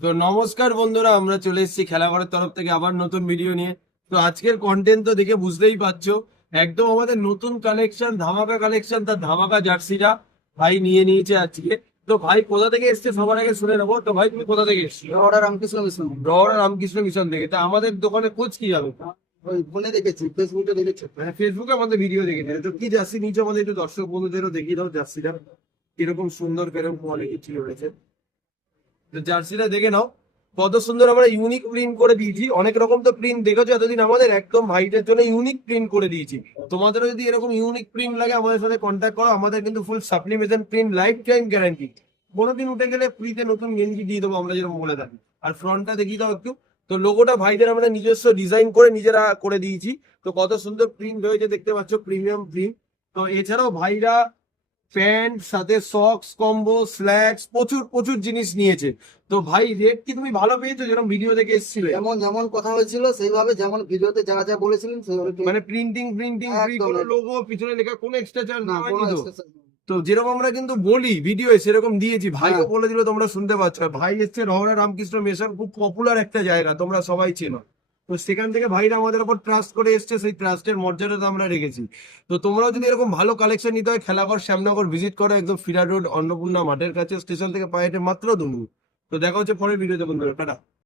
তো নমস্কার বন্ধুরা, আমরা চলে এসেছি খেলাঘরের তরফ থেকে আবার নতুন ভিডিও নিয়ে। তো আজকের কন্টেন্ট তো দেখে বুঝতেই পারছো, একদম আমাদের নতুন কালেকশন, ধামাকা কালেকশন, তার ধামাকা জার্সিটা ভাই নিয়ে নিয়েছে আজকে। তো ভাই কোথা থেকে এসছে সবার আগে শুনে নেবো। তো ভাই তুমি কোথা থেকে এসছো? রওরা রামকৃষ্ণ মিশন। রওরা রামকৃষ্ণ মিশন থেকে। তা আমাদের দোকানে খোঁজ কি যাবে? ওই ফোনে দেখেছি, ফেসবুকে দেখেছি। মানে ফেসবুকে আমাদের ভিডিও দেখে নেবে। তো কি জার্সি নিচে আমাদের একটু দর্শক বন্ধুদেরও দেখিয়ে দাও জার্সিটা কিরকম সুন্দর, কিরকম কোয়ালিটি ছিল রয়েছে। তো জার্সিটা দেখে নাও কত সুন্দর আমরা ইউনিক প্রিন্ট করে দিয়েছি। অনেক রকম তো প্রিন্ট দেখেছো এতদিন, আমাদের একদম ভাইটের জন্য ইউনিক প্রিন্ট করে দিয়েছি। তোমাদেরও যদি এরকম ইউনিক প্রিন্ট লাগে আমাদের সাথে কন্ট্যাক্ট করো। আমাদের কিন্তু full sublimation print, lifetime guarantee. কোনোদিন উঠে গেলে ফ্রিতে নতুন গেঞ্জি দিয়ে দেবো আমরা, যেরকম বলে থাকি। আর ফ্রন্টটা দেখিয়ে দাও একটু। তো লোগোটা ভাইদের আমরা নিজস্ব ডিজাইন করে নিজেরা করে দিয়েছি। তো কত সুন্দর প্রিন্ট হয়েছে দেখতে পাচ্ছ, প্রিমিয়াম প্রিন্ট। তো এছাড়াও ভাইরা প্যান্ট, সাথে সক্স, কম্বো, স্ল্যাক্স, প্রচুর প্রচুর জিনিস নিয়েছে। তো ভাই রেট কি তুমি ভালো পেয়েছো যেরকম ভিডিও দেখে এসেছিলে? যেমন যেমন কথা হয়েছিল সেইভাবে, যেমন ভিডিওতে যা যা বলেছিলেন সেইভাবে মানে প্রিন্টিং প্রিন্টিং ফ্রি, একদম কোনো একদম। লোগো পিছনে লেখা কোনো এক্সট্রা চার্জ না, না কোনো হয়নি তো? exception নেই। তো যেরকম আমরা কিন্তু বলি ভিডিও সেরকম দিয়েছি, ভাইও হ্যাঁ। বলে দিল, তোমরা শুনতে পাচ্ছ। আর ভাই এসছে রহরা রামকৃষ্ণ মিশন, খুব পপুলার একটা জায়গা, তোমরা সবাই চেনো। তো সেখান থেকে ভাইরা আমাদের উপর ট্রাস্ট করে এসছে, সেই ট্রাস্টের মর্যাদা আমরা রেখেছি। তো তোমরাও যদি এরকম ভালো কালেকশন নিতে হয়, খেলাঘর শ্যামনগর ভিজিট করো, একদম ফিরা রোড অন্নপূর্ণা মাঠের কাছে, স্টেশন থেকে পায়ে হেঁটে মাত্র 2 মিনিট। তো দেখা হচ্ছে পরের ভিডিওতে বন্ধুরা, টাটা।